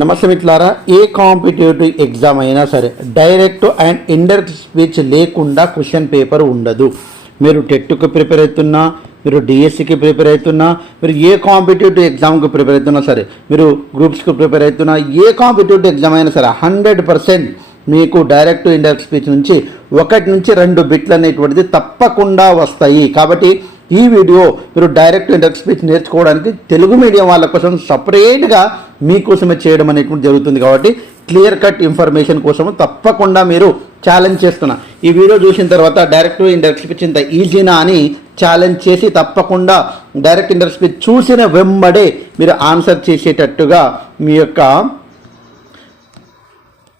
నమస్తే మిత్రులారా, ఏ competitive exam అయినా సరే డైరెక్ట్ అండ్ ఇండైరెక్ట్ స్పీచ్ లేకుండా క్వశ్చన్ పేపర్ ఉండదు. మీరు టెట్కి ప్రిపేర్ అవుతున్నా, మీరు డిఎస్సికి ప్రిపేర్ అవుతున్నా, మీరు ఏ కాంపిటేటివ్ ఎగ్జామ్కి ప్రిపేర్ అవుతున్నా సరే, మీరు గ్రూప్స్కి ప్రిపేర్ అవుతున్నా, ఏ కాంపిటేటివ్ ఎగ్జామ్ అయినా సరే 100% మీకు డైరెక్ట్ ఇండైరెక్ట్ స్పీచ్ నుంచి 1 నుంచి 2 బిట్లు అనేటువంటిది తప్పకుండా వస్తాయి. కాబట్టి ఈ వీడియో మీరు డైరెక్ట్ ఇండైరెక్ట్ స్పీచ్ నేర్చుకోవడానికి తెలుగు మీడియం వాళ్ళ కోసం సపరేట్గా మీకోసమే చేయడం అనేటువంటి జరుగుతుంది. కాబట్టి క్లియర్ కట్ ఇన్ఫర్మేషన్ కోసం తప్పకుండా మీరు ఛాలెంజ్ చేస్తున్నా. ఈ వీడియో చూసిన తర్వాత డైరెక్ట్ ఇండైరెక్ట్ స్పీచ్ ఇంత ఈజీనా అని ఛాలెంజ్ చేసి తప్పకుండా డైరెక్ట్ ఇండైరెక్ట్ స్పీచ్ చూసిన వెంబడే మీరు ఆన్సర్ చేసేటట్టుగా మీ యొక్క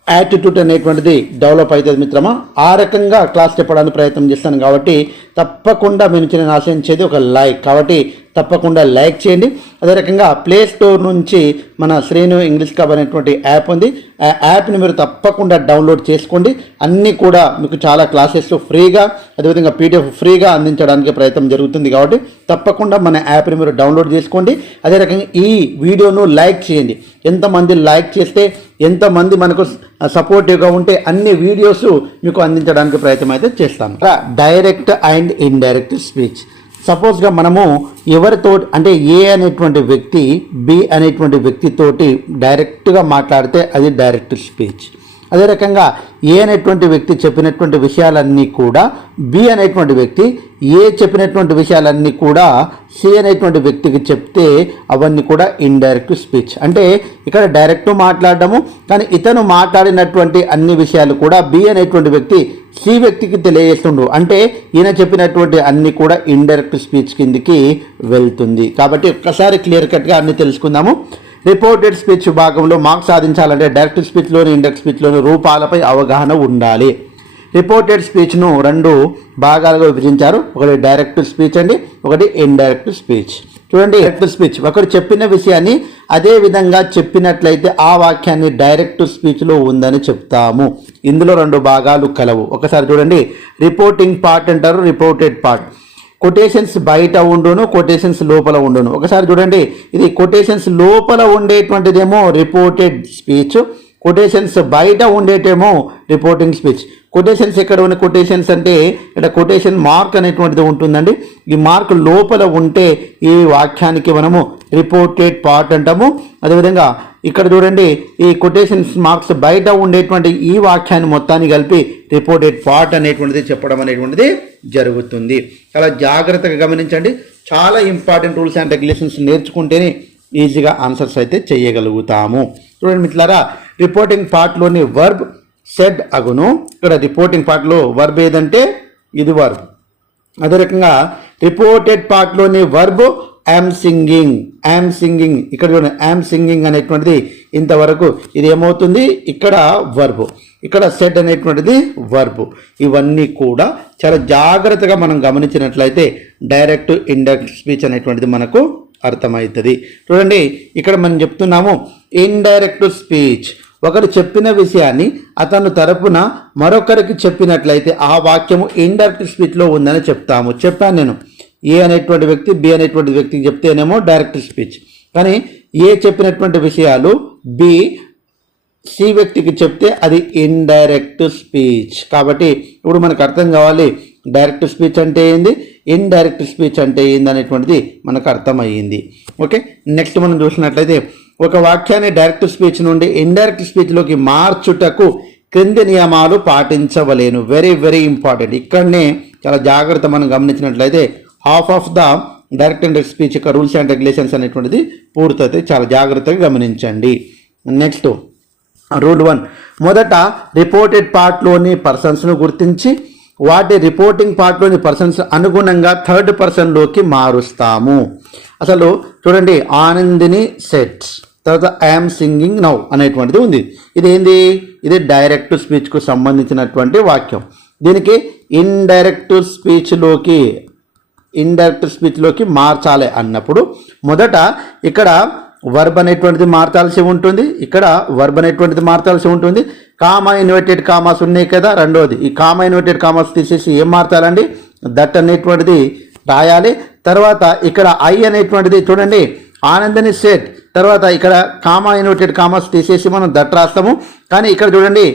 యాటిట్యూడ్ అనేటువంటిది డెవలప్ అవుతుంది మిత్రమా. ఆ రకంగా క్లాస్ చెప్పడానికి ప్రయత్నం చేస్తాను. కాబట్టి తప్పకుండా మీ నుంచి నేను ఆశించేది ఒక లైక్. కాబట్టి తప్పకుండా లైక్ చేయండి. అదే రకంగా ప్లే స్టోర్ నుంచి మన శ్రేణు ఇంగ్లీష్ క్లబ్ అనేటువంటి యాప్ ఉంది. ఆ యాప్ని మీరు తప్పకుండా డౌన్లోడ్ చేసుకోండి. అన్నీ కూడా మీకు చాలా క్లాసెస్ ఫ్రీగా, అదేవిధంగా పీడిఎఫ్ ఫ్రీగా అందించడానికి ప్రయత్నం జరుగుతుంది. కాబట్టి తప్పకుండా మన యాప్ని మీరు డౌన్లోడ్ చేసుకోండి. అదే రకంగా ఈ వీడియోను లైక్ చేయండి. ఎంతమంది లైక్ చేస్తే, ఎంతమంది మనకు సపోర్టివ్గా ఉంటే అన్ని వీడియోస్ మీకు అందించడానికి ప్రయత్నం అయితే చేస్తాను. Direct and indirect speech. సపోజ్గా మనము ఎవరితో అంటే ఏ అనేటువంటి వ్యక్తి బి అనేటువంటి వ్యక్తితోటి డైరెక్ట్గా మాట్లాడితే అది డైరెక్ట్ స్పీచ్. అదే రకంగా ఏ అనేటువంటి వ్యక్తి చెప్పినటువంటి విషయాలన్నీ కూడా బి అనేటువంటి వ్యక్తి ఏ చెప్పినటువంటి విషయాలన్నీ కూడా సి అనేటువంటి వ్యక్తికి చెప్తే అవన్నీ కూడా ఇండైరెక్ట్ స్పీచ్. అంటే ఇక్కడ డైరెక్ట్ మాట్లాడడము, కానీ ఇతను మాట్లాడినటువంటి అన్ని విషయాలు కూడా బి అనేటువంటి వ్యక్తి సి వ్యక్తికి తెలియజేస్తుండు. అంటే ఈయన చెప్పినటువంటి అన్ని కూడా ఇండైరెక్ట్ స్పీచ్ కిందికి వెళ్తుంది. కాబట్టి ఒక్కసారి క్లియర్ కట్గా అన్ని తెలుసుకుందాము. రిపోర్టెడ్ స్పీచ్ భాగంలో మార్క్స్ సాధించాలంటే డైరెక్ట్ స్పీచ్లోని ఇండైరెక్ట్ స్పీచ్లోని రూపాలపై అవగాహన ఉండాలి. రిపోర్టెడ్ స్పీచ్ను 2 భాగాలుగా విభజించారు. ఒకటి డైరెక్ట్ స్పీచ్ అండి, ఒకటి ఇండైరెక్ట్ స్పీచ్. చూడండి, డైరెక్ట్ స్పీచ్ ఒకరు చెప్పిన విషయాన్ని అదే విధంగా చెప్పినట్లయితే ఆ వాక్యాన్ని డైరెక్ట్ స్పీచ్లో ఉందని చెప్తాము. ఇందులో 2 భాగాలు కలవు. ఒకసారి చూడండి, రిపోర్టింగ్ పార్ట్ అంటారు, రిపోర్టెడ్ పార్ట్. కొటేషన్స్ బయట ఉండును, కొటేషన్స్ లోపల ఉండును. ఒకసారి చూడండి, ఇది కొటేషన్స్ లోపల ఉండేటువంటిదేమో రిపోర్టెడ్ స్పీచ్, కొటేషన్స్ బయట ఉండేటేమో రిపోర్టింగ్ స్పీచ్. కొటేషన్స్ ఎక్కడ ఉన్న కొటేషన్స్ అంటే ఇక్కడ కొటేషన్ మార్క్ అనేటువంటిది ఉంటుందండి. ఈ మార్క్ లోపల ఉంటే ఈ వాక్యానికి మనము రిపోర్టెడ్ పార్ట్ అంటాము. అదేవిధంగా ఇక్కడ చూడండి, ఈ కొటేషన్స్ మార్క్స్ బయట ఉండేటువంటి ఈ వాక్యాన్ని మొత్తాన్ని కలిపి రిపోర్టెడ్ పార్ట్ అనేటువంటిది చెప్పడం అనేటువంటిది జరుగుతుంది. చాలా జాగ్రత్తగా గమనించండి. చాలా ఇంపార్టెంట్ రూల్స్ అండ్ రెగ్యులేషన్స్ నేర్చుకుంటేనే ఈజీగా ఆన్సర్స్ అయితే చేయగలుగుతాము. చూడండి మిత్రులారా, రిపోర్టింగ్ పార్ట్లోని వర్బ్ సెడ్ అగును. ఇక్కడ రిపోర్టింగ్ పార్ట్లో వర్బ్ ఏదంటే ఇది వర్బ్. అదే రకంగా రిపోర్టెడ్ పార్ట్లోని verb I'm singing, I'm singing. ఇక్కడ చూడండి, ఐఎమ్ సింగింగ్ అనేటువంటిది ఇంతవరకు ఇది ఏమవుతుంది, ఇక్కడ వర్బ్, ఇక్కడ సెడ్ అనేటువంటిది వర్బ్. ఇవన్నీ కూడా చాలా జాగ్రత్తగా మనం గమనించినట్లయితే డైరెక్ట్ ఇండైరెక్ట్ స్పీచ్ అనేటువంటిది మనకు అర్థమవుతుంది. చూడండి, ఇక్కడ మనం చెప్తున్నాము ఇండైరెక్ట్ స్పీచ్. ఒకరు చెప్పిన విషయాన్ని అతను తరపున మరొకరికి చెప్పినట్లయితే ఆ వాక్యము ఇండైరెక్ట్ స్పీచ్లో ఉందని చెప్తాము. చెప్పాను నేను, ఏ అనేటువంటి వ్యక్తి బి అనేటువంటి వ్యక్తికి చెప్తేనేమో డైరెక్ట్ స్పీచ్, కానీ ఏ చెప్పినటువంటి విషయాలు బి సి వ్యక్తికి చెప్తే అది ఇండైరెక్ట్ స్పీచ్. కాబట్టి ఇప్పుడు మనకు అర్థం కావాలి డైరెక్ట్ స్పీచ్ అంటే ఏంది, ఇండైరెక్ట్ స్పీచ్ అంటే ఏంది అనేటువంటిది మనకు అర్థమయ్యింది. ఓకే, నెక్స్ట్ మనం చూసినట్లయితే ఒక వాక్యాన్ని డైరెక్ట్ స్పీచ్ నుండి ఇండైరెక్ట్ స్పీచ్లోకి మార్చుటకు క్రింది నియమాలు పాటించవలేను. Very very important. ఇక్కడనే చాలా జాగ్రత్త మనం గమనించినట్లయితే half of the direct indirect speech యొక్క రూల్స్ అండ్ రెగ్యులేషన్స్ అనేటువంటిది పూర్తయితే చాలా జాగ్రత్తగా గమనించండి. నెక్స్ట్ రూల్ 1, మొదట రిపోర్టెడ్ పార్ట్లోని పర్సన్స్ను గుర్తించి వాటి రిపోర్టింగ్ పార్ట్లోని పర్సన్స్ అనుగుణంగా థర్డ్ పర్సన్లోకి మారుస్తాము. అసలు చూడండి, ఆనందిని సెట్స్, తర్వాత ఐఎమ్ సింగింగ్ నౌ అనేటువంటిది ఉంది. ఇది ఏంది, ఇది డైరెక్ట్ స్పీచ్కు సంబంధించినటువంటి వాక్యం. దీనికి ఇండైరెక్ట్ స్పీచ్లోకి మార్చాలి అన్నప్పుడు మొదట ఇక్కడ వర్బ్ అనేటువంటిది మార్చాల్సి ఉంటుంది, ఇక్కడ వర్బ్ అనేటువంటిది మార్చాల్సి ఉంటుంది. కామా ఇన్వర్టెడ్ కామాస్ ఉన్నాయి కదా, రెండోది ఈ కామా ఇన్వర్టెడ్ కామాస్ తీసేసి ఏం మార్చాలండి, దట్ అనేటువంటిది రాయాలి. తర్వాత ఇక్కడ ఐ అనేటువంటిది చూడండి, ఆనందని సెట్, తర్వాత ఇక్కడ కామా ఇన్వర్టెడ్ కామాస్ తీసేసి మనం దట్ రాస్తాము. కానీ ఇక్కడ చూడండి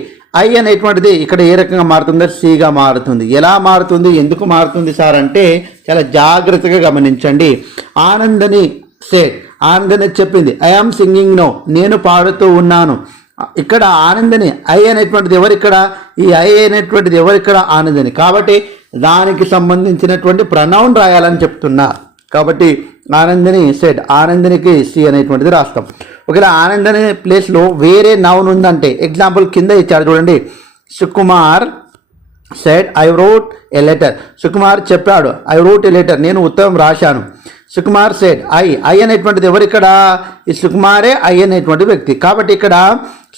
ఐ అనేటువంటిది ఇక్కడ ఏ రకంగా మారుతుందో సిగా మారుతుంది. ఎలా మారుతుంది, ఎందుకు మారుతుంది సార్ అంటే చాలా జాగ్రత్తగా గమనించండి. ఆనందని సేడ్, ఆనందని చెప్పింది ఐ ఆమ్ సింగింగ్ నో, నేను పాడుతూ ఉన్నాను. ఇక్కడ ఆనందని ఐ అనేటువంటిది ఎవరిక్కడ, ఈ ఐ అనేటువంటిది ఎవరిక్కడ, ఆనందని. కాబట్టి దానికి సంబంధించినటువంటి ప్రనౌన్ రాయాలని చెప్తున్నా. కాబట్టి ఆనందని సెడ్, ఆనందనికి సి అనేటువంటిది రాస్తాం. ఒకవేళ ఆనందని ప్లేస్లో వేరే నౌన్ ఉందంటే, ఎగ్జాంపుల్ కింద ఇచ్చాడు చూడండి, Sukumar said I wrote a letter. Sukumar చెప్పాడు ఐ రోట్ ఎ లెటర్, నేను ఉత్తరం రాశాను. సుకుమార్ సెడ్ ఐ అనేటువంటిది ఎవరిక్కడ, ఈ సుకుమారే ఐ అనేటువంటి వ్యక్తి. కాబట్టి ఇక్కడ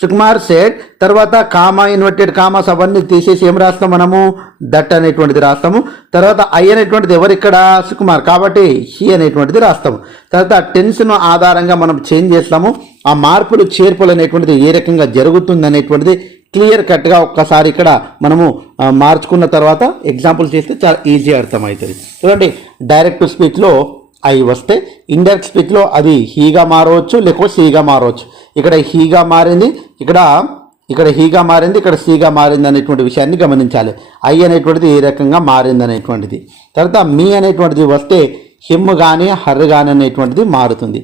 సుకుమార్ సెడ్ తర్వాత కామా ఇన్వర్టెడ్ కామాస్ అవన్నీ తీసేసి ఏం రాస్తాం మనము, దట్ అనేటువంటిది రాస్తాము. తర్వాత ఐ అనేటువంటిది ఎవరిక్కడ, సుకుమార్, కాబట్టి హీ అనేటువంటిది రాస్తాము. తర్వాత టెన్స్ను ఆధారంగా మనం చేంజ్ చేస్తాము. ఆ మార్పులు చేర్పులు అనేటువంటిది ఏ రకంగా జరుగుతుంది అనేటువంటిది క్లియర్ కట్గా ఒక్కసారి ఇక్కడ మనము మార్చుకున్న తర్వాత ఎగ్జాంపుల్ చేస్తే చాలా ఈజీ అర్థమవుతుంది. చూడండి, డైరెక్ట్ స్పీచ్లో ఐ వస్తే ఇండైరెక్ట్ స్పీచ్లో అది హీగా మారవచ్చు, లేకపోతే సీగా మారవచ్చు. ఇక్కడ హీగా మారింది, ఇక్కడ హీగా మారింది, ఇక్కడ సీగా మారింది అనేటువంటి విషయాన్ని గమనించాలి. ఐ అనేటువంటిది ఏ రకంగా మారింది అనేటువంటిది. తర్వాత మీ అనేటువంటిది వస్తే హిమ్ కానీ హర్ కానీ అనేటువంటిది మారుతుంది.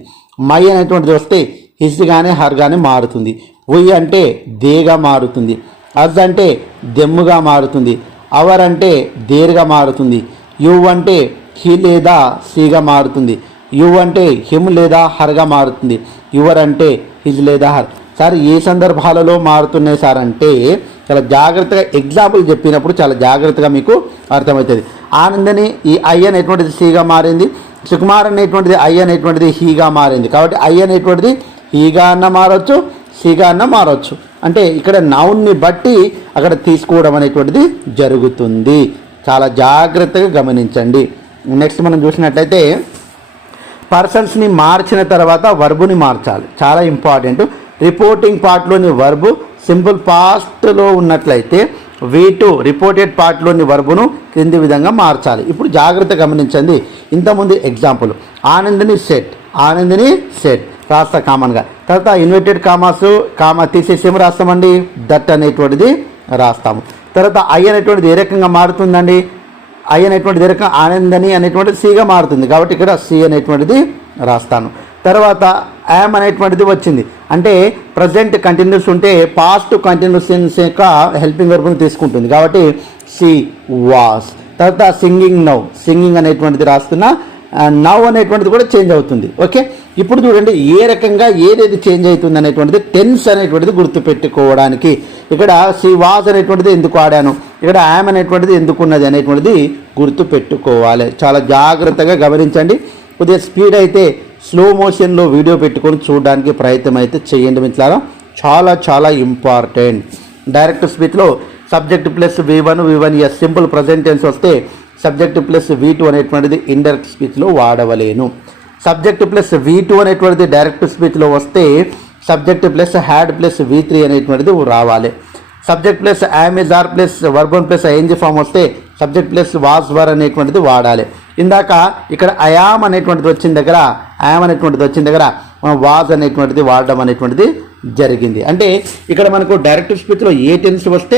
మై అనేటువంటిది వస్తే హిస్ కానీ హర్ కానీ మారుతుంది. ఉయ్ అంటే దేగా మారుతుంది. అజ్ అంటే దెమ్ముగా మారుతుంది. అవర్ అంటే దేర్గా మారుతుంది. యు అంటే హీ లేదా సీగా మారుతుంది. యు అంటే హిమ్ లేదా హర్గా మారుతుంది. యువర్ అంటే హిజ్ లేదా హర్. సార్ ఏ సందర్భాలలో మారుతున్నాయి సార్ అంటే చాలా జాగ్రత్తగా ఎగ్జాంపుల్ చెప్పినప్పుడు చాలా జాగ్రత్తగా మీకు అర్థమవుతుంది. ఆనందని ఈ ఐ అనేటువంటిది సీగా మారింది, సుకుమార్ అనేటువంటిది ఐ అనేటువంటిది హీగా మారింది. కాబట్టి ఐ అనేటువంటిది హీగా అన్న మారవచ్చు, సీగా అన్న మారవచ్చు. అంటే ఇక్కడ నౌన్ని బట్టి అక్కడ తీసుకోవడం అనేటువంటిది జరుగుతుంది. చాలా జాగ్రత్తగా గమనించండి. నెక్స్ట్ మనం చూసినట్లయితే పర్సన్స్ని మార్చిన తర్వాత వర్బుని మార్చాలి, చాలా ఇంపార్టెంట్. రిపోర్టింగ్ పార్ట్లోని వర్బు సింపుల్ పాస్ట్లో ఉన్నట్లయితే V2 రిపోర్టెడ్ పార్ట్లోని వర్బును క్రింది విధంగా మార్చాలి. ఇప్పుడు జాగ్రత్త గమనించండి. ఇంతకుముందు ఎగ్జాంపుల్ ఆనందిని సెట్ రాస్తా కామన్గా. తర్వాత ఇన్వర్టెడ్ కామా తీసేసి ఏం రాస్తామండి, దట్ అనేటువంటిది రాస్తాము. తర్వాత ఐ అనేటువంటిది ఏ రకంగా మారుతుందండి, ఐ అనేటువంటిది ఏ రకంగా ఆనందని అనేటువంటిది సీగా మారుతుంది. కాబట్టి ఇక్కడ సి అనేటువంటిది రాస్తాను. తర్వాత యామ్ అనేటువంటిది వచ్చింది అంటే ప్రజెంట్ కంటిన్యూస్ ఉంటే పాస్ట్ కంటిన్యూస్ టెన్స్ యొక్క హెల్పింగ్ వర్బ్ని తీసుకుంటుంది. కాబట్టి సి వాస్. తర్వాత సింగింగ్ అనేటువంటిది రాస్తున్నా, నవ్ అనేటువంటిది కూడా చేంజ్ అవుతుంది. ఓకే, ఇప్పుడు చూడండి ఏ రకంగా ఏదేది చేంజ్ అవుతుంది అనేటువంటిది టెన్స్ అనేటువంటిది గుర్తుపెట్టుకోవడానికి. ఇక్కడ సి వాస్ అనేటువంటిది ఎందుకు ఆడాను, ఇక్కడ యామ్ అనేటువంటిది ఎందుకు ఉన్నది అనేటువంటిది గుర్తుపెట్టుకోవాలి. చాలా జాగ్రత్తగా గమనించండి. కొద్దిగా స్పీడ్ అయితే స్లో మోషన్లో వీడియో పెట్టుకొని చూడడానికి ప్రయత్నం అయితే చేయండి మిత్రులారా, చాలా చాలా ఇంపార్టెంట్. డైరెక్ట్ స్పీచ్లో subject plus V1 S simple present tense వస్తే సబ్జెక్ట్ ప్లస్ V2 అనేటువంటిది ఇండైరెక్ట్ స్పీచ్లో వాడవలేను. సబ్జెక్ట్ ప్లస్ V2 అనేటువంటిది డైరెక్ట్ స్పీచ్లో వస్తే subject plus had plus V3 అనేటువంటిది రావాలి. Subject plus am is are plus వర్బన్ plus ING form వస్తే సబ్జెక్ట్ ప్లస్ వాస్ వర్ అనేటువంటిది వాడాలి. ఇందాక ఇక్కడ అయామ్ అనేటువంటిది వచ్చిన దగ్గర మనం వాజ్ అనేటువంటిది వాడడం అనేటువంటిది జరిగింది. అంటే ఇక్కడ మనకు డైరెక్ట్ స్పీచ్లో ఏ టెన్స్ వస్తే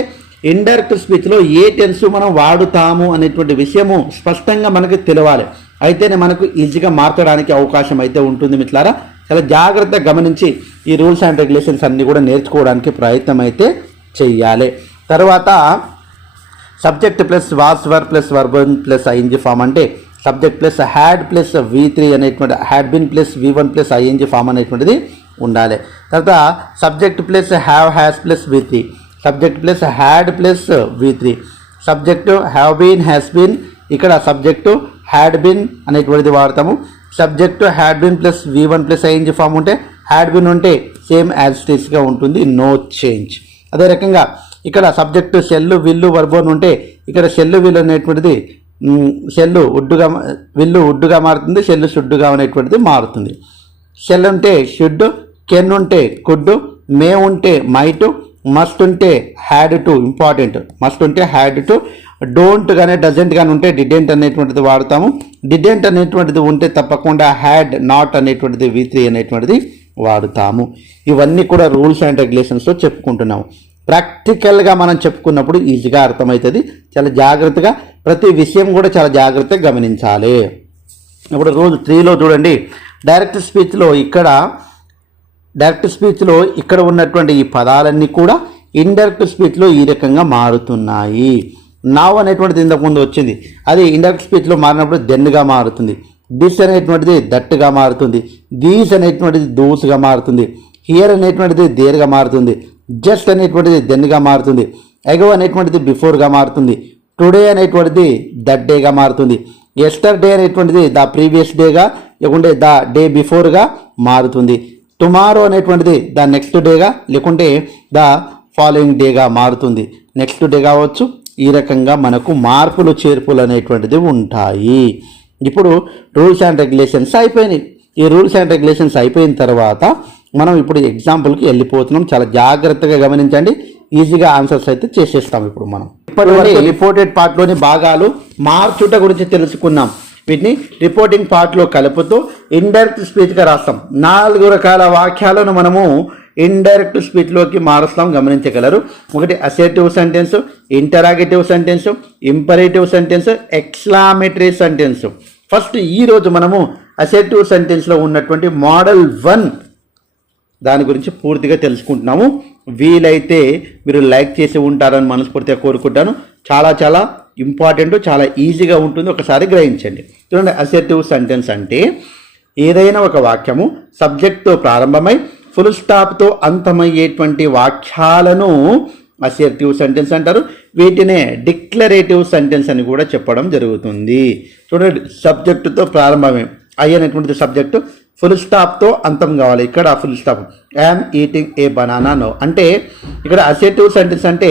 ఇండైరెక్ట్ స్పీచ్లో ఏ టెన్స్ మనం వాడుతాము అనేటువంటి విషయము స్పష్టంగా మనకు తెలియాలి. అయితేనే మనకు ఈజీగా మార్చడానికి అవకాశం అయితే ఉంటుంది మిత్రులారా. చాలా జాగ్రత్తగా గమనించి ఈ రూల్స్ అండ్ రెగ్యులేషన్స్ అన్నీ కూడా నేర్చుకోవడానికి ప్రయత్నం అయితే చెయ్యాలి. తర్వాత subject plus was were plus వర్బన్ plus ING form అంటే subject plus had plus V3 అనేటువంటి had been plus V1 plus ING form అనేటువంటిది ఉండాలి. తర్వాత subject plus have has plus V3, subject plus had plus V3, subject have been has been, ఇక్కడ subject had been అనేటువంటిది వాడతాము. Subject had been plus V1 plus ING form ఉంటే had been ఉంటే same as it ఈస్గా ఉంటుంది, no change. అదే రకంగా ఇక్కడ సబ్జెక్టు షెల్లు విల్లు వర్బోన్ ఉంటే ఇక్కడ షెల్లు విల్లు అనేటువంటిది విల్లు ఉడ్డుగా మారుతుంది, షెల్లు షుడ్డుగా అనేటువంటిది మారుతుంది. షెల్ ఉంటే షుడ్, కెన్ ఉంటే కుడ్, మే ఉంటే మైట్, మస్ట్ ఉంటే హ్యాడ్ టు, ఇంపార్టెంట్ మస్ట్ ఉంటే హ్యాడ్ టు, డోంట్ కానీ డజెంట్ కానీ ఉంటే డిడెంట్ అనేటువంటిది వాడతాము. డిడెంట్ అనేటువంటిది ఉంటే తప్పకుండా హ్యాడ్ నాట్ అనేటువంటిది V3 అనేటువంటిది వాడుతాము. ఇవన్నీ కూడా రూల్స్ అండ్ రెగ్యులేషన్స్లో చెప్పుకుంటున్నాము. ప్రాక్టికల్గా మనం చెప్పుకున్నప్పుడు ఈజీగా అర్థమవుతుంది. చాలా జాగ్రత్తగా ప్రతి విషయం కూడా చాలా జాగ్రత్తగా గమనించాలి. ఇప్పుడు రూల్ 3లో చూడండి, డైరెక్ట్ స్పీచ్లో ఇక్కడ ఉన్నటువంటి ఈ పదాలన్నీ కూడా ఇండైరెక్ట్ స్పీచ్లో ఈ రకంగా మారుతున్నాయి. నవ్ అనేటువంటిది ఇంతకుముందు వచ్చింది, అది ఇండైరెక్ట్ స్పీచ్లో మారినప్పుడు దెన్గా మారుతుంది. దిస్ అనేటువంటిది దట్టుగా మారుతుంది. దీస్ అనేటువంటిది దూస్గా మారుతుంది. హియర్ అనేటువంటిది దేర్గా మారుతుంది. జస్ట్ అనేటువంటిది దెన్గా మారుతుంది. ఎగో అనేటువంటిది బిఫోర్గా మారుతుంది. టుడే అనేటువంటిది దట్ డేగా మారుతుంది. ఎస్టర్డే అనేటువంటిది ద ప్రీవియస్ డేగా లేకుంటే ద డే బిఫోర్గా మారుతుంది. టుమారో అనేటువంటిది ద నెక్స్ట్ డేగా లేకుంటే ద ఫాలోయింగ్ డేగా మారుతుంది. నెక్స్ట్ డే కావచ్చు. ఈ రకంగా మనకు మార్పులు చేర్పులు అనేటువంటిది ఉంటాయి. ఇప్పుడు రూల్స్ అండ్ రెగ్యులేషన్స్ అయిపోయినాయి. ఈ రూల్స్ అండ్ రెగ్యులేషన్స్ అయిపోయిన తర్వాత మనం ఇప్పుడు ఎగ్జాంపుల్కి వెళ్ళిపోతున్నాం. చాలా జాగ్రత్తగా గమనించండి, ఈజీగా ఆన్సర్స్ అయితే చేసేస్తాం. ఇప్పుడు మనం ఇప్పటివరకు రిపోర్టెడ్ పార్ట్లోని భాగాలు మార్చుట గురించి తెలుసుకున్నాం. వీటిని రిపోర్టింగ్ పార్ట్లో కలుపుతూ ఇండైరెక్ట్ స్పీచ్గా రాస్తాం. 4 రకాల వాక్యాలను మనము ఇండైరెక్ట్ స్పీచ్లోకి మారుస్తాం, గమనించగలరు. ఒకటి assertive sentence, interrogative sentence, imperative sentence, exclamatory sentence. First ఈరోజు మనము అసర్టివ్ సెంటెన్స్లో ఉన్నటువంటి మోడల్ 1 దాని గురించి పూర్తిగా తెలుసుకుంటున్నాము. వీలైతే మీరు లైక్ చేసి ఉంటారని మనస్ఫూర్తిగా కోరుకుంటాను. చాలా చాలా ఇంపార్టెంట్, చాలా ఈజీగా ఉంటుంది, ఒకసారి గ్రహించండి. చూడండి, అసర్టివ్ సెంటెన్స్ అంటే ఏదైనా ఒక వాక్యము సబ్జెక్ట్తో ప్రారంభమై ఫుల్ స్టాప్తో అంతమయ్యేటువంటి వాక్యాలను అసర్టివ్ సెంటెన్స్ అంటారు. వీటినే డిక్లరేటివ్ సెంటెన్స్ అని కూడా చెప్పడం జరుగుతుంది. చూడండి, సబ్జెక్టుతో ప్రారంభమే ఐ అనేటువంటిది సబ్జెక్టు, ఫుల్ స్టాప్తో అంతం కావాలి. ఇక్కడ full stop, I'm eating a banana no. అంటే ఇక్కడ అసర్టివ్ సెంటెన్స్ అంటే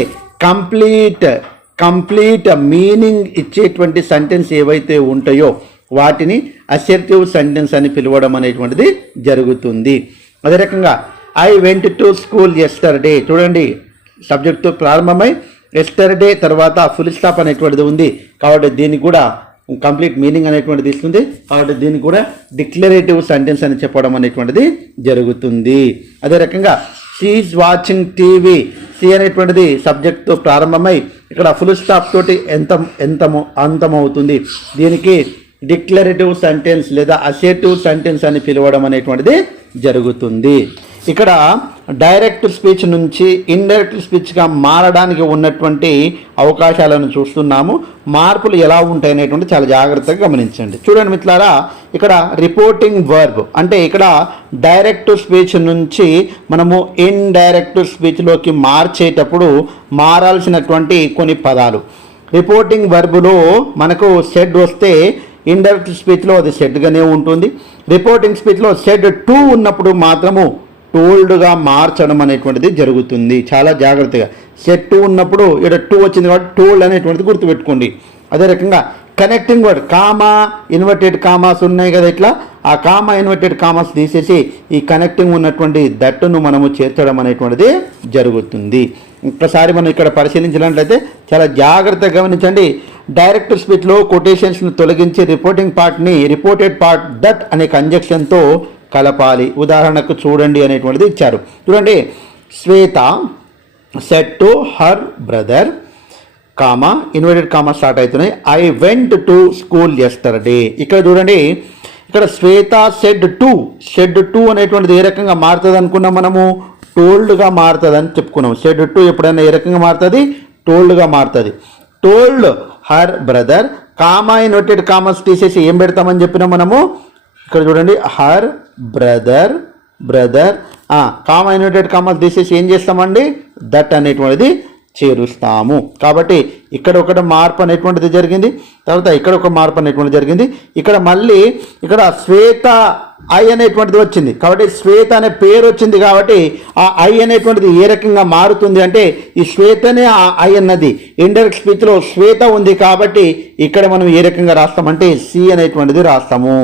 కంప్లీట్ మీనింగ్ ఇచ్చేటువంటి సెంటెన్స్ ఏవైతే ఉంటాయో వాటిని అసర్టివ్ సెంటెన్స్ అని పిలవడం అనేటువంటిది జరుగుతుంది. అదే రకంగా I went to school yesterday. చూడండి, సబ్జెక్ట్తో ప్రారంభమై ఎస్టర్డే తర్వాత ఫుల్ స్టాప్ అనేటువంటిది ఉంది కాబట్టి దీనికి కూడా కంప్లీట్ మీనింగ్ అనేటువంటిది ఇస్తుంది. కాబట్టి దీనికి కూడా డిక్లరేటివ్ సెంటెన్స్ అని చెప్పడం అనేటువంటిది జరుగుతుంది. అదే రకంగా she is watching TV. She అనేటువంటిది సబ్జెక్ట్తో ప్రారంభమై ఇక్కడ ఫుల్ స్టాప్ తోటి అంతమవుతుంది. దీనికి డిక్లరేటివ్ సెంటెన్స్ లేదా అసర్టివ్ సెంటెన్స్ అని పిలవడం అనేటువంటిది జరుగుతుంది. ఇక్కడ డైరెక్ట్ స్పీచ్ నుంచి ఇండైరెక్ట్ స్పీచ్గా మారడానికి ఉన్నటువంటి అవకాశాలను చూస్తున్నాము. మార్పులు ఎలా ఉంటాయి అనేటువంటి చాలా జాగ్రత్తగా గమనించండి. చూడండి మిత్రులారా, ఇక్కడ రిపోర్టింగ్ వర్బ్ అంటే ఇక్కడ డైరెక్ట్ స్పీచ్ నుంచి మనము ఇండైరెక్ట్ స్పీచ్లోకి మార్చేటప్పుడు మారాల్సినటువంటి కొన్ని పదాలు. రిపోర్టింగ్ వర్బ్లో మనకు సెడ్ వస్తే ఇండైరెక్ట్ స్పీచ్లో అది సెడ్గానే ఉంటుంది. రిపోర్టింగ్ స్పీచ్లో సెడ్ టు ఉన్నప్పుడు మాత్రము టోల్డ్గా మార్చడం అనేటువంటిది జరుగుతుంది. చాలా జాగ్రత్తగా సెట్ టు ఉన్నప్పుడు ఇక్కడ టూ వచ్చింది కాబట్టి టోల్డ్ అనేటువంటిది గుర్తుపెట్టుకోండి. అదే రకంగా connecting word comma inverted commas ఉన్నాయి కదా, ఇట్లా ఆ కామా ఇన్వర్టెడ్ కామాస్ తీసేసి ఈ కనెక్టింగ్ ఉన్నటువంటి దట్టును మనము చేర్చడం అనేటువంటిది జరుగుతుంది. ఒక్కసారి మనం ఇక్కడ పరిశీలించినట్లయితే చాలా జాగ్రత్తగా గమనించండి. డైరెక్ట్ స్పీచ్లో కొటేషన్స్ను తొలగించి రిపోర్టెడ్ పార్ట్ దట్ అనే కంజక్షన్తో కలపాలి. ఉదాహరణకు చూడండి అనేటువంటిది ఇచ్చారు. చూడండి, Shweta said to her brother comma inverted comma start అవుతున్నాయి. I went to school yesterday. ఇక్కడ చూడండి, ఇక్కడ శ్వేత సెడ్ టు అనేటువంటిది ఏ రకంగా మారుతుంది అనుకున్నాం మనము? టోల్డ్గా మారుతుంది అని చెప్పుకున్నాం. సెడ్ టు ఎప్పుడైనా ఏ రకంగా మారుతుంది? టోల్డ్గా మారుతుంది. Told her brother comma inverted commas తీసేసి ఏం పెడతామని చెప్పినాం మనము? ఇక్కడ చూడండి, her brother comma inverted commas తీసేసి ఏం చేస్తామండి? దట్ అనేటువంటిది చేరుస్తాము. కాబట్టి ఇక్కడ ఒక మార్పు అనేటువంటిది జరిగింది, తర్వాత ఇక్కడ ఒక మార్పు అనేటువంటిది జరిగింది. ఇక్కడ మళ్ళీ ఇక్కడ శ్వేత ఐ అనేటువంటిది వచ్చింది కాబట్టి శ్వేత అనే పేరు వచ్చింది కాబట్టి ఆ ఐ అనేటువంటిది ఏ రకంగా మారుతుంది అంటే ఈ శ్వేతనే ఆ ఐ అన్నది ఇండైరెక్ట్ స్పీచ్లో శ్వేత ఉంది కాబట్టి ఇక్కడ మనం ఏ రకంగా రాస్తామంటే సి అనేటువంటిది రాస్తాము.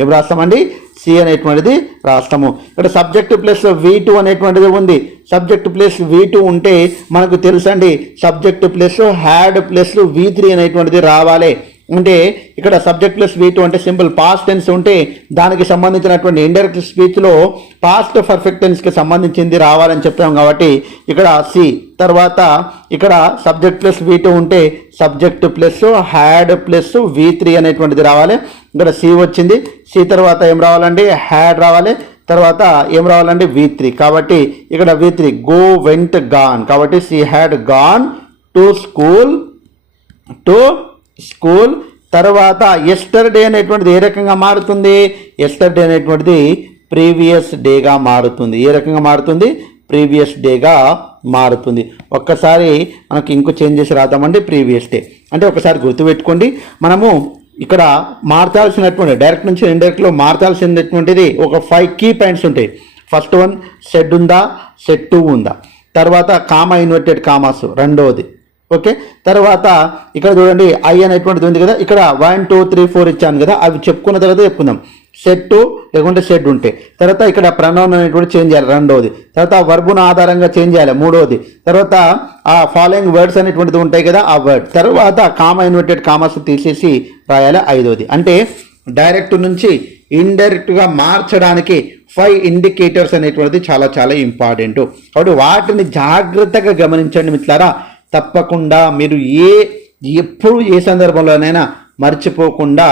ఏం రాస్తామండి? సి అనేటువంటిది రాస్తాము. ఇక్కడ సబ్జెక్ట్ ప్లస్ V2 అనేటువంటిది ఉంది. సబ్జెక్ట్ ప్లస్ V2 ఉంటే మనకు తెలుసండి subject plus had plus V3 అనేటువంటిది రావాలి. అంటే ఇక్కడ సబ్జెక్ట్ ప్లస్ V2 అంటే సింపుల్ పాస్ట్ టెన్స్ ఉంటే దానికి సంబంధించినటువంటి ఇండైరెక్ట్ స్పీచ్లో పాస్ట్ పర్ఫెక్ట్ టెన్స్కి సంబంధించింది రావాలని చెప్తాం కాబట్టి ఇక్కడ సి. తర్వాత ఇక్కడ సబ్జెక్ట్ ప్లస్ V2 ఉంటే subject plus had plus V3 అనేటువంటిది రావాలి. ఇక్కడ సి వచ్చింది. సి తర్వాత ఏం రావాలండి? హ్యాడ్ రావాలి. తర్వాత ఏం రావాలండి? V3. కాబట్టి ఇక్కడ V3 గో వెంట్ గాన్. కాబట్టి she had gone to school. తర్వాత ఎస్టర్డే అనేటువంటిది ఏ రకంగా మారుతుంది? ఎస్టర్డే అనేటువంటిది ప్రీవియస్ డేగా మారుతుంది. ఏ రకంగా మారుతుంది? ప్రీవియస్ డేగా మారుతుంది. ఒక్కసారి మనకి ఇంకో చేంజ్ చేసి రాద్దామండి. ప్రీవియస్ డే అంటే ఒకసారి గుర్తుపెట్టుకోండి, మనము ఇక్కడ మార్చాల్సినటువంటి డైరెక్ట్ నుంచి ఇండైరెక్ట్లో మార్చాల్సినటువంటిది ఒక 5 కీ పాయింట్స్ ఉంటాయి. ఫస్ట్ వన్ సెడ్ ఉందా, సెడ్ 2 ఉందా, తర్వాత కామా ఇన్వర్టెడ్ కామాస్ రెండవది. ఓకే, తర్వాత ఇక్కడ చూడండి ఐ అనేటువంటిది ఉంది కదా, ఇక్కడ 1 2 3 4 ఇచ్చాను కదా, అవి చెప్పుకున్న తర్వాత చెప్పుకుందాం. సెట్ 2 లేకుంటే సెట్ ఉంటే తర్వాత ఇక్కడ ప్రొనౌన్ అనేటువంటి చేంజ్ చేయాలి రెండవది. తర్వాత వర్బును ఆధారంగా చేంజ్ చేయాలి మూడవది. తర్వాత ఆ ఫాలోయింగ్ వర్డ్స్ అనేటువంటిది ఉంటాయి కదా ఆ వర్డ్. తర్వాత కామా ఇన్వర్టెడ్ కామాస్ తీసేసి రాయాలి ఐదవది. అంటే డైరెక్ట్ నుంచి ఇండైరెక్ట్గా మార్చడానికి 5 ఇండికేటర్స్ అనేటువంటిది చాలా చాలా ఇంపార్టెంట్. కాబట్టి వాటిని జాగ్రత్తగా గమనించండి మిత్రులారా. తప్పకుండా మీరు ఎప్పుడు ఏ సందర్భంలోనైనా మర్చిపోకుండా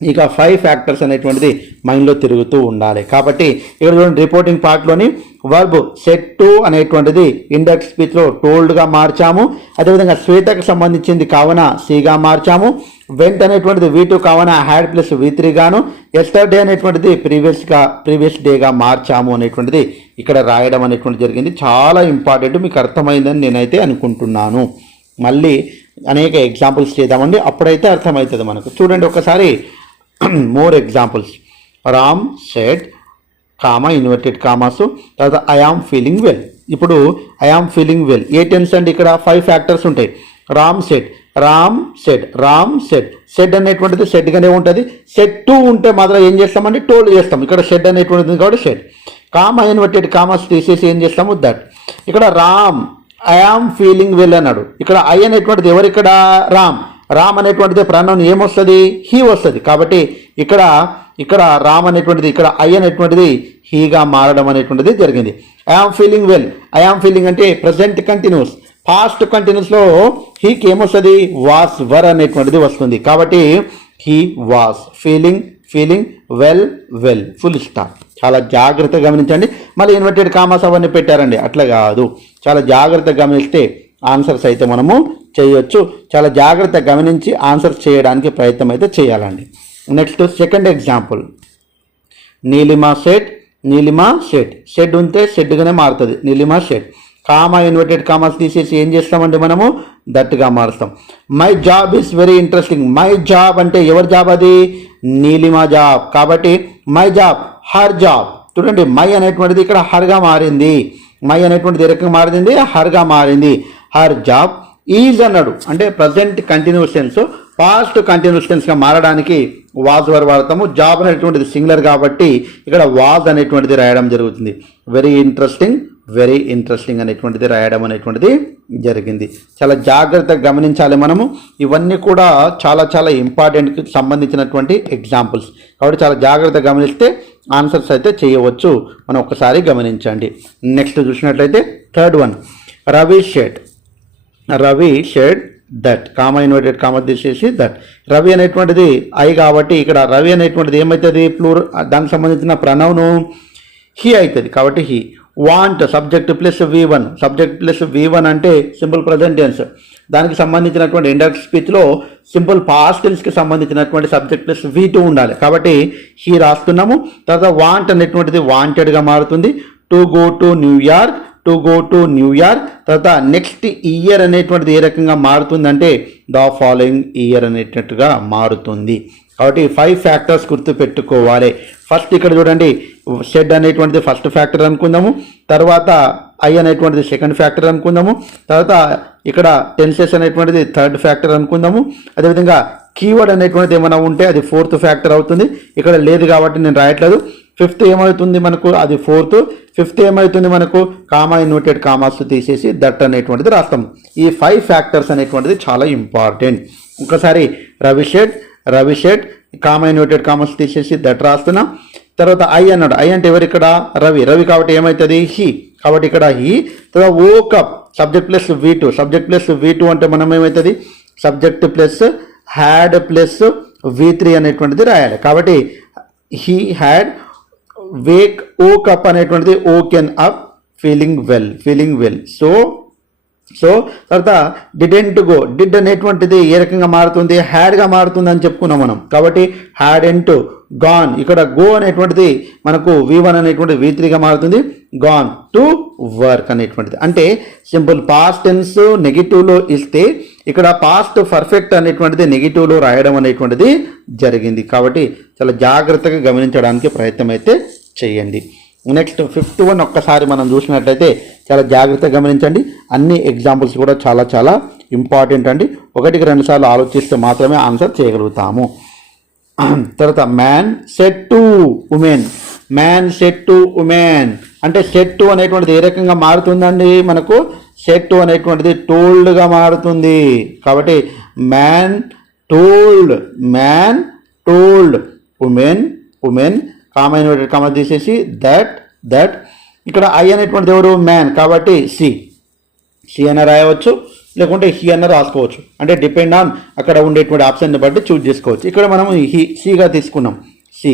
ఇక 5 ఫ్యాక్టర్స్ అనేటువంటిది మైండ్లో తిరుగుతూ ఉండాలి. కాబట్టి ఇక్కడ చూడండి రిపోర్టింగ్ పార్ట్లోని వర్బ్ సెట్ 2 అనేటువంటిది ఇండైరెక్ట్ స్పీచ్లో టోల్డ్గా మార్చాము. అదేవిధంగా శ్వేతకు సంబంధించింది కావున సిగా మార్చాము. వెంట్ అనేటువంటిది V2 కావున హ్యాడ్ ప్లస్ V3 గాను, ఎస్టర్డే అనేటువంటిది ప్రీవియస్ డేగా మార్చాము అనేటువంటిది ఇక్కడ రాయడం అనేటువంటిది జరిగింది. చాలా ఇంపార్టెంట్, మీకు అర్థమైందని నేనైతే అనుకుంటున్నాను. మళ్ళీ అనేక ఎగ్జాంపుల్స్ చేద్దామండి, అప్పుడైతే అర్థమవుతుంది మనకు. చూడండి ఒకసారి more examples. Ram said comma inverted commas, తర్వాత ఐ ఆమ్ ఫీలింగ్ వెల్. ఇప్పుడు ఐ ఆమ్ ఫీలింగ్ వెల్ ఏ టెన్స్ అండి? ఇక్కడ 5 ఫ్యాక్టర్స్ ఉంటాయి. రామ్ సెడ్ సెడ్ అనేటువంటిది సెడ్గానే ఉంటుంది. సెడ్ 2 ఉంటే మాత్రం ఏం చేస్తామంటే టోల్డ్ చేస్తాం. ఇక్కడ షెడ్ అనేటువంటిది కాబట్టి షెడ్. కామా ఇన్వర్టెడ్ కామాస్ తీసేసి ఏం చేస్తాము? దట్. ఇక్కడ Ram I am feeling well అన్నాడు. ఇక్కడ ఐ అనేటువంటిది ఎవరు? ఇక్కడ రామ్ అనేటువంటిది ప్రొనౌన్ ఏమొస్తుంది? హీ వస్తుంది. కాబట్టి ఇక్కడ రామ్ అనేటువంటిది ఇక్కడ ఐ అనేటువంటిది హీగా మారడం అనేటువంటిది జరిగింది. I am feeling well. I am feeling అంటే ప్రజెంట్ కంటిన్యూస్. పాస్ట్ కంటిన్యూస్లో హీకి ఏమొస్తుంది? వాస్ వర్ అనేటువంటిది వస్తుంది. కాబట్టి he was feeling well full stop. చాలా జాగ్రత్తగా గమనించండి. మళ్ళీ ఇన్వర్టెడ్ కామాస్ అవన్నీ పెట్టారండి, అట్లా కాదు. చాలా జాగ్రత్తగా గమనిస్తే ఆన్సర్స్ అయితే మనము చేయొచ్చు. చాలా జాగ్రత్తగా గమనించి ఆన్సర్స్ చేయడానికి ప్రయత్నం అయితే చేయాలండి. Next second example. Neelima said said ఉంటే షెడ్గానే మారుతుంది. Neelima said. Comma inverted commas తీసేసి ఏం చేస్తామండి మనము? దట్గా మారుస్తాం. My job is very interesting. My job అంటే ఎవరి జాబ్? అది నీలిమా జాబ్. కాబట్టి మై జాబ్ హర్ జాబ్. చూడండి మై అనేటువంటిది ఇక్కడ హర్గా మారింది. మై అనేటువంటిది ఏ రకంగా మారింది? హర్గా మారింది. హర్ జాబ్ ఈజ్ అన్నాడు అంటే present continuous tense. Past continuous టెన్స్గా మారడానికి వాజ్ వర్ వాడతాము. జాబ్ అనేటువంటిది సింగులర్ కాబట్టి ఇక్కడ వాజ్ అనేటువంటిది రాయడం జరుగుతుంది. వెరీ ఇంట్రెస్టింగ్ అనేటువంటిది రాయడం అనేటువంటిది జరిగింది. చాలా జాగ్రత్తగా గమనించాలి మనము. ఇవన్నీ కూడా చాలా చాలా ఇంపార్టెంట్కి సంబంధించినటువంటి ఎగ్జాంపుల్స్. కాబట్టి చాలా జాగ్రత్తగా గమనిస్తే ఆన్సర్స్ అయితే చేయవచ్చు. మనం ఒక్కసారి గమనించండి. నెక్స్ట్ చూసినట్లయితే third one. Ravi shed that. Comma inverted comma తీసేసి దట్. రవి అనేటువంటిది ఐ కాబట్టి ఇక్కడ రవి అనేటువంటిది ఏమవుతుంది? దానికి సంబంధించిన ప్రొనౌను హీ అవుతుంది. కాబట్టి he. Want subject plus V1 అంటే సింపుల్ ప్రజెంట్ టెన్స్. దానికి సంబంధించినటువంటి ఇండైరెక్ట్ స్పీచ్లో సింపుల్ పాస్ట్ టెన్స్కి సంబంధించినటువంటి సబ్జెక్ట్ ప్లస్ V2 ఉండాలి. కాబట్టి హీ రాస్తున్నాము. తర్వాత వాంట్ అనేటువంటిది వాంటెడ్గా మారుతుంది. To go to New York. తర్వాత నెక్స్ట్ ఇయర్ అనేటువంటిది ఏ రకంగా మారుతుందంటే ద ఫాలోయింగ్ ఇయర్ అనేటట్టుగా మారుతుంది. కాబట్టి 5 ఫ్యాక్టర్స్ గుర్తు పెట్టుకోవాలి. ఫస్ట్ ఇక్కడ చూడండి షెడ్ అనేటువంటిది ఫస్ట్ ఫ్యాక్టర్ అనుకుందాము. తర్వాత ఐ అనేటువంటిది సెకండ్ ఫ్యాక్టర్ అనుకుందాము. తర్వాత ఇక్కడ టెన్సెస్ అనేటువంటిది థర్డ్ ఫ్యాక్టర్ అనుకుందాము. అదేవిధంగా కీవర్డ్ అనేటువంటిది ఏమైనా ఉంటే అది 4th ఫ్యాక్టర్ అవుతుంది. ఇక్కడ లేదు కాబట్టి నేను రాయట్లేదు. ఫిఫ్త్ ఏమవుతుంది మనకు, అది ఫోర్త్. ఫిఫ్త్ ఏమవుతుంది మనకు, కామా ఇన్వర్టెడ్ కామాస్ తీసేసి దట్ అనేటువంటిది రాస్తాము. ఈ 5 ఫ్యాక్టర్స్ అనేటువంటిది చాలా ఇంపార్టెంట్. ఒకసారి Ravi shed comma inverted commas తీసేసి దట్ రాస్తున్నాం. తర్వాత ఐ అన్నాడు, ఐ అంటే ఎవరు ఇక్కడ, రవి కాబట్టి ఏమవుతుంది, హీ. కాబట్టి ఇక్కడ హీ. తర్వాత ఓ కప్ సబ్జెక్ట్ ప్లస్ V2 అంటే మనం ఏమవుతుంది, subject plus had plus V3 అనేటువంటిది రాయాలి. కాబట్టి he had woken up అనేటువంటిది woken up feeling well. So తర్వాత డిడెంట్ గో, డిడ్ అనేటువంటిది ఏ రకంగా మారుతుంది, హ్యాడ్గా మారుతుంది అని చెప్పుకున్నాం మనం. కాబట్టి హ్యాడెంట్ గాన్, ఇక్కడ గో అనేటువంటిది మనకు V1 అనేటువంటిది V3గా మారుతుంది. గాన్ టు వర్క్ అనేటువంటిది. అంటే సింపుల్ పాస్ట్ టెన్స్ నెగిటివ్లో ఇస్తే ఇక్కడ పాస్ట్ పర్ఫెక్ట్ అనేటువంటిది నెగిటివ్లో రాయడం అనేటువంటిది జరిగింది. కాబట్టి చాలా జాగ్రత్తగా గమనించడానికి ప్రయత్నం అయితే చేయండి. నెక్స్ట్ 5th వన్ ఒక్కసారి మనం చూసినట్లయితే చాలా జాగ్రత్తగా గమనించండి. అన్ని ఎగ్జాంపుల్స్ కూడా చాలా ఇంపార్టెంట్ అండి. 1-2 సార్లు ఆలోచిస్తే మాత్రమే ఆన్సర్ చేయగలుగుతాము. తర్వాత మ్యాన్ సెడ్ టు ఉమెన్ అంటే సెడ్ టు అనేటువంటిది ఏ రకంగా మారుతుందండి, మనకు సెడ్ టు అనేటువంటిది టోల్డ్గా మారుతుంది. కాబట్టి man told women comma inverted comma తీసేసి దట్. ఇక్కడ ఐ అనేటువంటిది ఎవరు, మ్యాన్. కాబట్టి సి అన్న రాయవచ్చు, లేకుంటే హీ అన్న రాసుకోవచ్చు. అంటే డిపెండ్ ఆన్ అక్కడ ఉండేటువంటి ఆప్షన్ని బట్టి చూజ్ చేసుకోవచ్చు. ఇక్కడ మనం సిగా తీసుకున్నాం. సి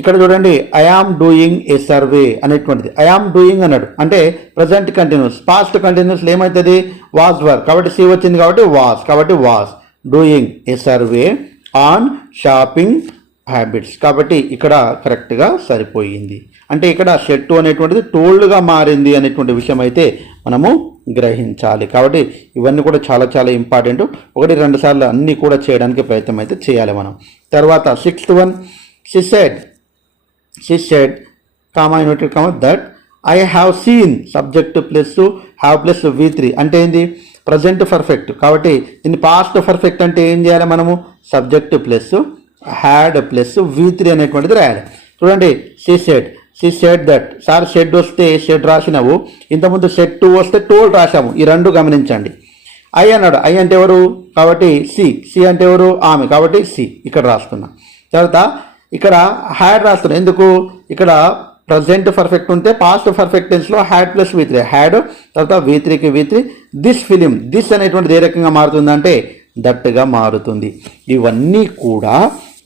ఇక్కడ చూడండి, I am doing a survey అనేటువంటిది. ఐ ఆమ్ డూయింగ్ అన్నాడు అంటే ప్రజెంట్ కంటిన్యూస్. పాస్ట్ కంటిన్యూస్లో ఏమవుతుంది, వాజ్ వర్క్. కాబట్టి సి వచ్చింది కాబట్టి was doing a survey on shopping habits. కాబట్టి ఇక్కడ కరెక్ట్గా సరిపోయింది. అంటే ఇక్కడ సెట్ అనేటువంటిది టోల్డ్గా మారింది అనేటువంటి విషయం అయితే మనము గ్రహించాలి. కాబట్టి ఇవన్నీ కూడా చాలా ఇంపార్టెంట్. 1-2 సార్లు అన్నీ కూడా చేయడానికి ప్రయత్నం అయితే చేయాలి మనం. తర్వాత 6th one, she said comma inverted comma that I have seen subject plus have plus V3 అంటే ఏంది, ప్రజెంట్ పర్ఫెక్ట్. కాబట్టి దీన్ని పాస్ట్ పర్ఫెక్ట్ అంటే ఏం చేయాలి మనము, subject plus had plus V3 అనేటువంటిది రాయాలి. చూడండి, she said that. Sir shed వస్తే షెడ్ రాసినావు, ఇంతకుముందు షెడ్ 2 వస్తే టోల్డ్ రాసాము. ఈ 2 గమనించండి. ఐ అన్నాడు, ఐ అంటే ఎవరు, కాబట్టి సి అంటే ఎవరు, ఆమె. కాబట్టి సి ఇక్కడ రాస్తున్నా. తర్వాత ఇక్కడ హ్యాడ్ రాస్తున్నా. ఎందుకు, ఇక్కడ ప్రజెంట్ పర్ఫెక్ట్ ఉంటే పాస్ట్ పర్ఫెక్ట్ టెన్స్లో హ్యాడ్ ప్లస్ V3 హ్యాడ్. తర్వాత V3కి V3. దిస్ అనేటువంటిది ఏ రకంగా మారుతుందంటే దట్గా మారుతుంది. ఇవన్నీ కూడా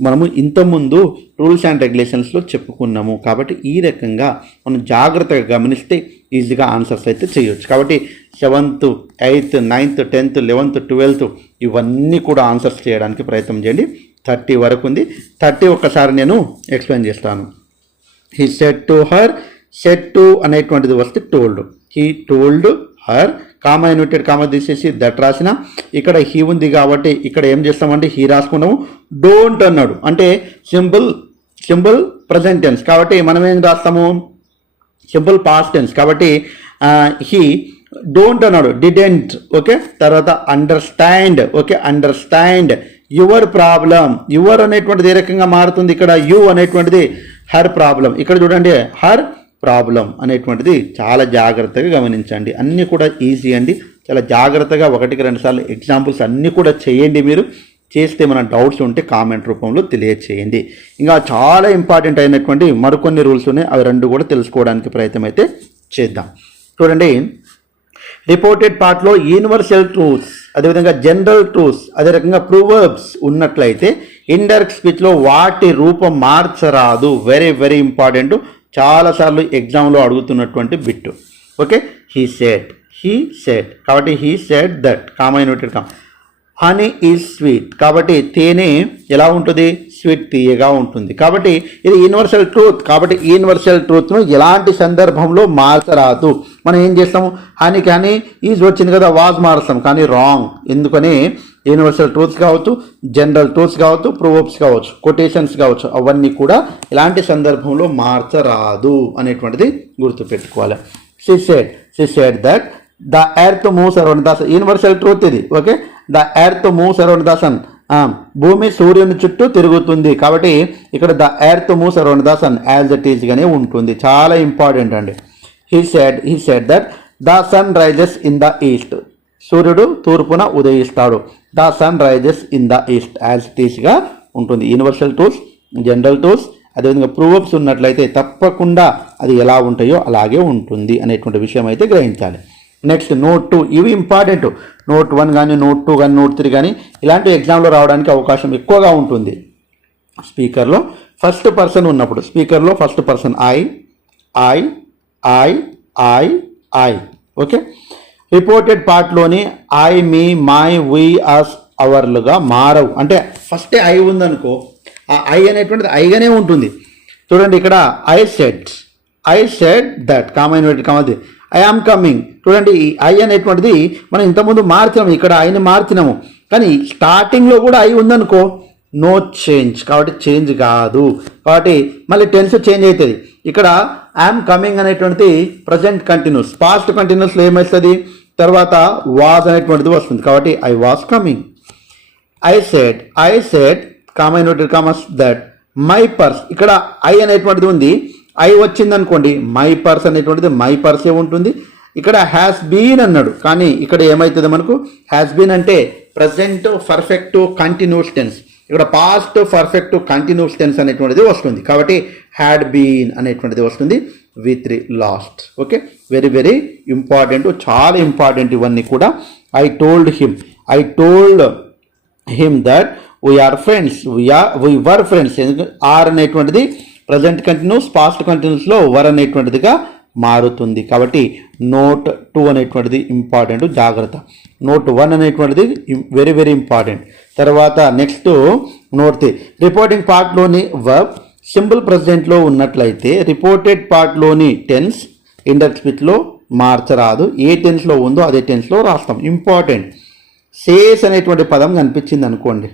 మనము ఇంతకుముందు రూల్స్ అండ్ రెగ్యులేషన్స్లో చెప్పుకున్నాము. కాబట్టి ఈ రకంగా మనం జాగ్రత్తగా గమనిస్తే ఈజీగా ఆన్సర్స్ అయితే చేయొచ్చు. కాబట్టి 7th, 8th, 9th, 10th, 11th, 12th ఇవన్నీ కూడా ఆన్సర్స్ చేయడానికి ప్రయత్నం చేయండి. 30 వరకు ఉంది. 30 ఒక్కసారి నేను ఎక్స్ప్లెయిన్ చేస్తాను. He said to her, said to అనేటువంటిది వస్తే told. He told her, comma inverted comma తీసేసి దట్ రాసిన. ఇక్కడ హీ ఉంది కాబట్టి ఇక్కడ ఏం చేస్తామంటే హీ రాసుకున్నాము. డోంట్ అన్నాడు అంటే సింపుల్ ప్రజెంట్ టెన్స్. కాబట్టి మనం ఏం రాస్తాము, సింపుల్ పాస్ట్ టెన్స్. కాబట్టి హీ డోంట్ అన్నాడు, డిడెంట్. ఓకే, తర్వాత understand. Okay, understand your problem. Your అనేటువంటిది ఏ రకంగా మారుతుంది, ఇక్కడ యు అనేటువంటిది హర్ ప్రాబ్లం. ఇక్కడ చూడండి, హర్ ప్రాబ్లం అనేటువంటిది చాలా జాగ్రత్తగా గమనించండి. అన్నీ కూడా ఈజీ అండి. చాలా జాగ్రత్తగా 1-2 సార్లు ఎగ్జాంపుల్స్ అన్నీ కూడా చేయండి. మీరు చేస్తే మన డౌట్స్ ఉంటే కామెంట్ రూపంలో తెలియచేయండి. ఇంకా చాలా ఇంపార్టెంట్ అయినటువంటి మరికొన్ని రూల్స్ ఉన్నాయి, అవి 2 కూడా తెలుసుకోవడానికి ప్రయత్నం అయితే చేద్దాం. చూడండి, రిపోర్టెడ్ పార్ట్లో యూనివర్సల్ ట్రూత్స్, అదేవిధంగా జనరల్ ట్రూత్స్, అదే రకంగా ప్రూవర్బ్స్ ఉన్నట్లయితే ఇండైరెక్ట్ స్పీచ్లో వాటి రూపం మార్చరాదు. Very important. చాలాసార్లు ఎగ్జామ్లో అడుగుతున్నటువంటి బిట్టు. ఓకే, హీ సెడ్ కాబట్టి he said that, comma inverted comma. Honey is sweet కాబట్టి తేనె ఎలా ఉంటుంది, స్వీట్ తీయగా ఉంటుంది. కాబట్టి ఇది యూనివర్సల్ ట్రూత్. కాబట్టి యూనివర్సల్ ట్రూత్ను ఎలాంటి సందర్భంలో మార్చరాదు. మనం ఏం చేస్తాము, హనీకి హనీ ఈజ్ వచ్చింది కదా, వాజ్ మారుస్తాం. కానీ రాంగ్. ఎందుకని యూనివర్సల్ ట్రూత్స్ కావచ్చు, జనరల్ ట్రూత్స్ కావచ్చు, ప్రూవర్బ్స్ కావచ్చు, కొటేషన్స్ కావచ్చు, అవన్నీ కూడా ఇలాంటి సందర్భంలో మార్చరాదు అనేటువంటిది గుర్తుపెట్టుకోవాలి. she said that the earth moves around the sun. Universal truth ఇది. Okay, the earth moves around the sun. భూమి సూర్యుని చుట్టూ తిరుగుతుంది కాబట్టి ఇక్కడ the earth moves around the sun as it is గానే ఉంటుంది. చాలా ఇంపార్టెంట్ అండి. He said that the sun rises in the east. సూర్యుడు తూర్పున ఉదయిస్తాడు. The sun rises in the east as it is గా ఉంటుంది. యూనివర్సల్ ట్రూత్స్, జనరల్ ట్రూత్స్, అదేవిధంగా ప్రూఫ్స్ ఉన్నట్లయితే తప్పకుండా అది ఎలా ఉంటాయో అలాగే ఉంటుంది అనేటువంటి విషయం అయితే గ్రహించాలి. Next note 2. ఇవి ఇంపార్టెంట్. నోట్ 1 కానీ నోట్ 2 కానీ నోట్ 3 కానీ ఇలాంటి ఎగ్జామ్లో రావడానికి అవకాశం ఎక్కువగా ఉంటుంది. స్పీకర్లో ఫస్ట్ పర్సన్ ఉన్నప్పుడు, స్పీకర్లో first person I okay. Reported పార్ట్లోని I, me, my, we, us, అవర్లుగా మారవు. అంటే ఫస్ట్ ఐ ఉందనుకో, ఆ ఐ అనేటువంటిది ఐగానే ఉంటుంది. చూడండి ఇక్కడ I said that comma inverted comma I am coming. చూడండి ఈ ఐ అనేటువంటిది మనం ఇంతకుముందు మార్చినాము, ఇక్కడ ఐని మార్చినాము, కానీ స్టార్టింగ్లో కూడా ఐ ఉందనుకో నో చేంజ్, కాబట్టి చేంజ్ కాదు. కాబట్టి మళ్ళీ టెన్స్ చేంజ్ అవుతుంది. ఇక్కడ ఐఎమ్ కమింగ్ అనేటువంటిది ప్రజెంట్ కంటిన్యూస్. పాస్ట్ కంటిన్యూస్లో ఏమవుతుంది, తర్వాత వాజ్ అనేటువంటిది వస్తుంది. కాబట్టి I was coming. I said comma inverted commas that my purse. ఇక్కడ ఐ అనేటువంటిది ఉంది, ఐ వచ్చింది అనుకోండి, మై పర్స్ అనేటువంటిది మై పర్సే ఉంటుంది. ఇక్కడ హ్యాస్ బీన్ అన్నాడు, కానీ ఇక్కడ ఏమవుతుంది మనకు, హ్యాస్ బీన్ అంటే ప్రజెంట్ పర్ఫెక్ట్ కంటిన్యూస్ టెన్స్, ఇక్కడ పాస్ట్ పర్ఫెక్ట్ కంటిన్యూస్ టెన్స్ అనేటువంటిది వస్తుంది. కాబట్టి హ్యాడ్ బీన్ అనేటువంటిది వస్తుంది. V3 last. Okay, very very important, చాలా ఇంపార్టెంట్ ఇవన్నీ కూడా. I told him that we are friends, we were friends. Are అనేటువంటిది ప్రజెంట్ కంటిన్యూస్, పాస్ట్ కంటిన్యూస్లో వర్ అనేటువంటిదిగా మారుతుంది. కాబట్టి నోట్ 2 అనేటువంటిది ఇంపార్టెంట్, జాగ్రత్త. నోట్ 1 అనేటువంటిది వెరీ వెరీ ఇంపార్టెంట్. తర్వాత నెక్స్ట్ నోట్ 3. రిపోర్టింగ్ పార్ట్లోని వర్బ్ సింపుల్ ప్రెసిడెంట్లో ఉన్నట్లయితే రిపోర్టెడ్ పార్ట్లోని టెన్స్ ఇండెక్స్ స్పీచ్లో మార్చరాదు. ఏ టెన్స్లో ఉందో అదే టెన్స్లో రాస్తాం. ఇంపార్టెంట్. సేస్ అనేటువంటి పదం కనిపించింది అనుకోండి,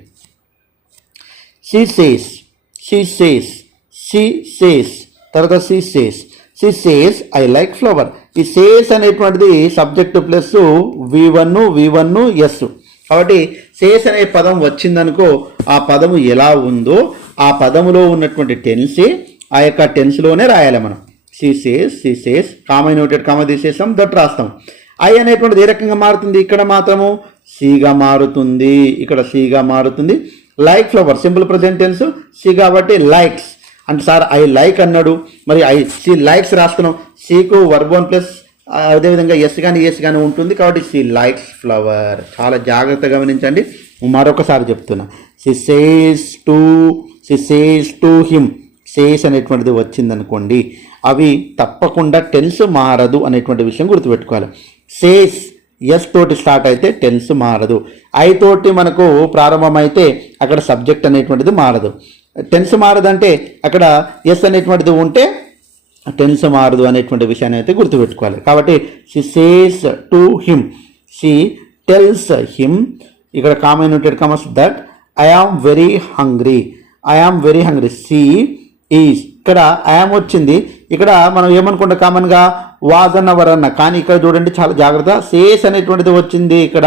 she says, తర్వాత she says I like flower. ఈ సేస్ అనేటువంటిది సబ్జెక్టు ప్లస్ V1 ఎస్. కాబట్టి సేస్ అనే పదం వచ్చిందనుకో, ఆ పదము ఎలా ఉందో ఆ పదములో ఉన్నటువంటి టెన్సే ఆ యొక్క టెన్స్లోనే రాయాలి మనం. she says comma inverted comma తీసేసాం, దట్ రాస్తాం. ఐ అనేటువంటిది ఏ రకంగా మారుతుంది, ఇక్కడ మాత్రము సీగా మారుతుంది, ఇక్కడ సీగా మారుతుంది. Like flower simple present tense she కాబట్టి లైక్స్. అంటే సార్ ఐ లైక్ అన్నాడు, మరి సి లైక్స్ రాస్తున్నాం, సీకు వర్బోన్ ప్లస్ అదేవిధంగా ఎస్ కానీ ఉంటుంది. కాబట్టి సి లైక్స్ ఫ్లవర్. చాలా జాగ్రత్తగా గమనించండి. మరొకసారి చెప్తున్నా, she says to him. Says అనేటువంటిది వచ్చిందనుకోండి, అవి తప్పకుండా టెన్స్ మారదు అనేటువంటి విషయం గుర్తుపెట్టుకోవాలి. సేస్ ఎస్ తోటి స్టార్ట్ అయితే టెన్స్ మారదు. ఐ తోటి మనకు ప్రారంభమైతే అక్కడ సబ్జెక్ట్ అనేటువంటిది మారదు. టెన్స్ మారదంటే అక్కడ ఎస్ అనేటువంటిది ఉంటే టెన్స్ మారదు అనేటువంటి విషయాన్ని అయితే గుర్తుపెట్టుకోవాలి. కాబట్టి she says to him, she tells him. ఇక్కడ comma inverted commas that I am very hungry. She is. ఇక్కడ ఐఆమ్ వచ్చింది, ఇక్కడ మనం ఏమనుకుంటాం కామన్గా వాజ్ అన్న వర్ అన్న, కానీ ఇక్కడ చూడండి చాలా జాగ్రత్త, సేస్ అనేటువంటిది వచ్చింది ఇక్కడ.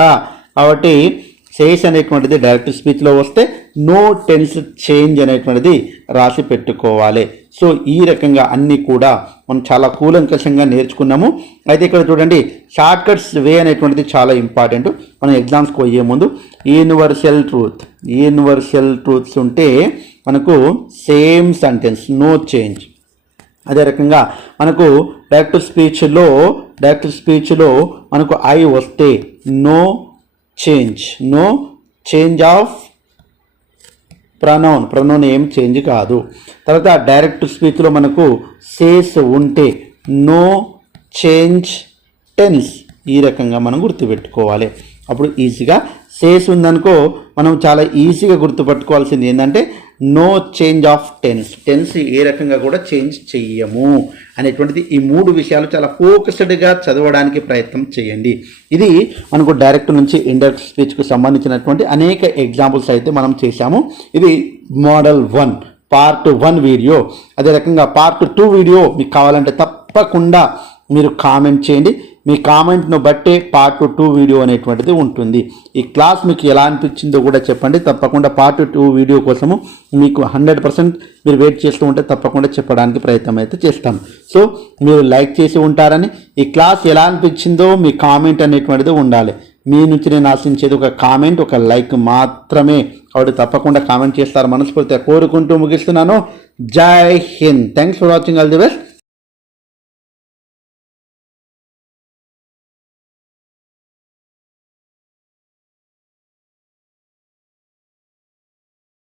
కాబట్టి సేస్ అనేటువంటిది డైరెక్ట్ స్పీచ్లో వస్తే నో టెన్స్ చేంజ్ అనేటువంటిది రాసి పెట్టుకోవాలి. సో ఈ రకంగా అన్నీ కూడా మనం చాలా కూలంకషంగా నేర్చుకున్నాము. అయితే ఇక్కడ చూడండి షార్ట్ కట్స్ వే అనేటువంటిది చాలా ఇంపార్టెంట్. మనం ఎగ్జామ్స్కి పోయే ముందు యూనివర్సల్ ట్రూత్స్ ఉంటే మనకు సేమ్ సెంటెన్స్ నో చేంజ్. అదే రకంగా మనకు డైరెక్ట్ స్పీచ్లో మనకు ఐ వస్తే నో చేంజ్ ఆఫ్ ప్రొనౌన్ ఏం చేంజ్ కాదు. తర్వాత డైరెక్ట్ స్పీచ్లో మనకు సేస్ ఉంటే నో చేంజ్ టెన్స్. ఈ రకంగా మనం గుర్తుపెట్టుకోవాలి. అప్పుడు ఈజీగా సేస్ ఉందనుకో మనం చాలా ఈజీగా గుర్తుపట్టుకోవాల్సింది ఏంటంటే నో చేంజ్ ఆఫ్ టెన్స్ ఏ రకంగా కూడా చేంజ్ చెయ్యము అనేటువంటిది. ఈ 3 విషయాలు చాలా ఫోకస్డ్గా చదవడానికి ప్రయత్నం చేయండి. ఇది మనకు డైరెక్ట్ నుంచి ఇండైరెక్ట్ స్పీచ్కు సంబంధించినటువంటి అనేక ఎగ్జాంపుల్స్ అయితే మనం చేశాము. ఇది మోడల్ 1 పార్ట్ 1 వీడియో. అదే రకంగా పార్ట్ 2 వీడియో మీకు కావాలంటే తప్పకుండా మీరు కామెంట్ చేయండి. మీ కామెంట్ను బట్టే పార్ట్ 2 వీడియో అనేటువంటిది ఉంటుంది. ఈ క్లాస్ మీకు ఎలా అనిపించిందో కూడా చెప్పండి. తప్పకుండా పార్ట్ 2 వీడియో కోసము మీకు 100% మీరు వెయిట్ చేస్తూ ఉంటే తప్పకుండా చెప్పడానికి ప్రయత్నం అయితే చేస్తాం. సో మీరు లైక్ చేసి ఉంటారని, ఈ క్లాస్ ఎలా అనిపించిందో మీ కామెంట్ అనేటువంటిది ఉండాలి. మీ నుంచి నేను ఆశించేది ఒక కామెంట్, ఒక లైక్ మాత్రమే. కాబట్టి తప్పకుండా కామెంట్ చేస్తారు మనస్ఫూర్తిగా కోరుకుంటూ ముగిస్తున్నాను. జై Hind. Thanks for watching. All the best.